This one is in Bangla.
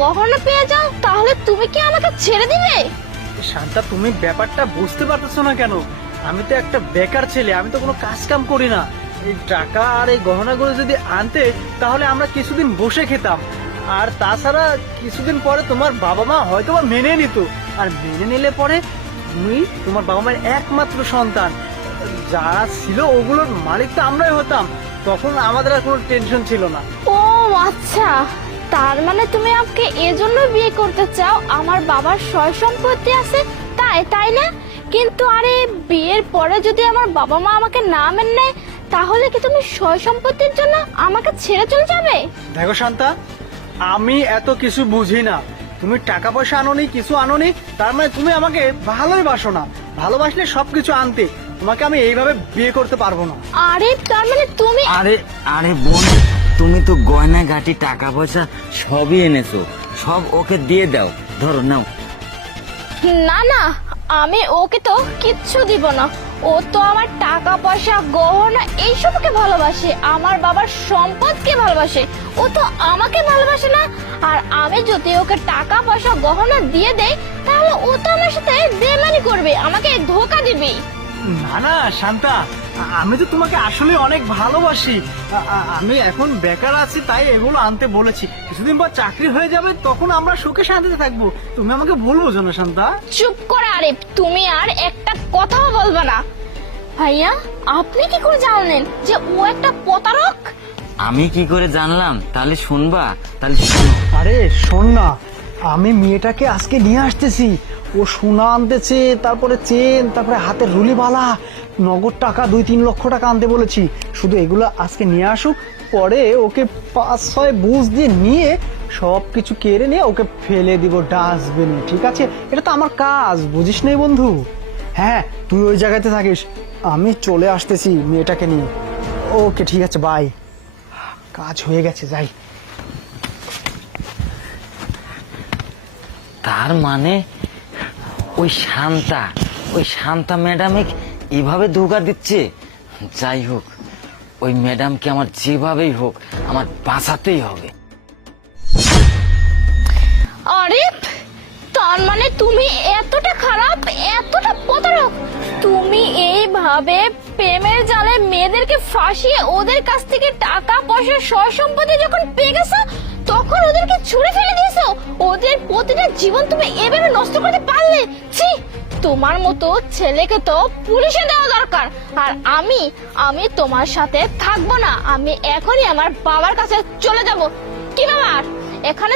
গহনা পেয়ে যাও তাহলে তুমি কি আমাকে ছেড়ে দিবে? শান্তা, তুমি ব্যাপারটা বুঝতে পারতেছো না কেন? আমি তো একটা বেকার ছেলে, আমি তো কোনো কাজ কাম করি না। এই টাকা আর এই গহনাগুলো যদি আনতে তাহলে আমরা কিছুদিন বসে খেতাম। আর তাছাড়া কিছুদিন পরে তোমার বাবা মা হয়তো বা মেনে নিত, আর মেনে নিলে পরে তুমি তোমার বাবা মায়ের একমাত্র সন্তান, যা ছিল ওগুলোর মালিক তো আমরাই হতাম। তখন আমাদের আর কোনো টেনশন ছিল না। ও আচ্ছা, তার মানে তুমি আমাকে এজন্য বিয়ে করতে চাও? আমার বাবার সয় সম্পত্তি আছে তাই, তাই না? কিন্তু আরে বিয়ের পরে যদি আমার বাবা মা আমাকে না মেনে নেয় তাহলে কি তুমি সয় সম্পত্তির জন্য আমাকে ছেড়ে চলে যাবে? দেখো শান্তা, আমি এত কিছু বুঝি না। তুমি টাকা পয়সা আনোনি, কিছু আনোনি, তার মানে তুমি আমাকে ভালোই বাসো না। ভালোবাসলে সবকিছু আনতে। তোমাকে আমি এইভাবে বিয়ে করতে পারবো না। আরে তার মানে তুমি আরে আরে বোন, তুমি তো গয়না গাটি টাকা পয়সা সবই এনেছো, সব ওকে দিয়ে দাও। ধরো নাও। না না, আমি ওকে তো কিচ্ছু দিব না। ও তো আমার টাকা পয়সা গহনা এইসবকে ভালোবাসে, আমার বাবার সম্পদকে ভালোবাসে। ও তো আমাকে ভালোবাসে না। আর আমি যদি ওকে টাকা পয়সা গহনা দিয়ে দেই তাহলে ও তো আমার সাথে বেইমানি করবে, আমাকে ধোঁকা দিবে। না না শান্তা, আমি তো তোমাকে আসলে অনেক ভালোবাসি। আমি এখন বেকার আছি তাই এগুলো আনতে বলেছি। কিছুদিন পর চাকরি হয়ে যাবে, তখন আমরা সুখে শান্তিতে থাকবো। তুমি আমাকে ভুল বোঝো না শান্তা। চুপ করে আরে, তুমি আর একটা কথাও বলবে না। ভাইয়া, আপনি কি করে জানলেন যে ও একটা প্রতারক? আমি কি করে জানলাম? তাহলে শুনবা? তাহলে শোনো। আরে শোন না, আমি মেয়েটাকে আজকে নিয়ে আসতেছি। ও সোনা আনতেছে, তারপরে চেন, তারপরে হাতের রুলিমালা, নগদ টাকা 2-3 লক্ষ টাকা আনতে বলেছি। শুধু এগুলো আজকে নিয়ে আসুক, পরে ওকে 5-6 বুঝ দিয়ে নিয়ে সবকিছু কেড়ে নিয়ে ওকে ফেলে দিব ডাস্টবিনে। ঠিক আছে? এটা তো আমার কাজ, বুঝিস না বন্ধু? হ্যাঁ, তুই ওই জায়গাতে থাকিস, আমি চলে আসতেছি মেয়েটাকে নিয়ে। ওকে ঠিক আছে, বাই। কাজ হয়ে গেছে, যাই। তার মানে ওই শান্তা ম্যাডামে এভাবে ধোঁকা দিচ্ছে। যাই হোক, ওই ম্যাডামকে আমার যেভাবেই হোক আমার বাঁচাতেই হবে। আরে তার মানে তুমি এতটা খারাপ, এতটা প্রতারক? তুমি এইভাবে প্রেমের জালে মেয়েদেরকে ফাঁসিয়ে ওদের কাছ থেকে টাকা পয়সা সয় সম্পত্তি যখন পেয়ে গেছো তখন ওদেরকে ছুঁড়ে ফেলে দিয়েছো। ওদের প্রতিটা জীবন তুমি এভাবে নষ্ট করতে পারলে? ছি, তোমার মতো ছেলেকে তো পুলিশে দেওয়া দরকার। আর আমি তোমার সাথে থাকবো না। আমি এখনই আমার বাবার কাছে চলে যাব। কি ব্যাপার, এখানে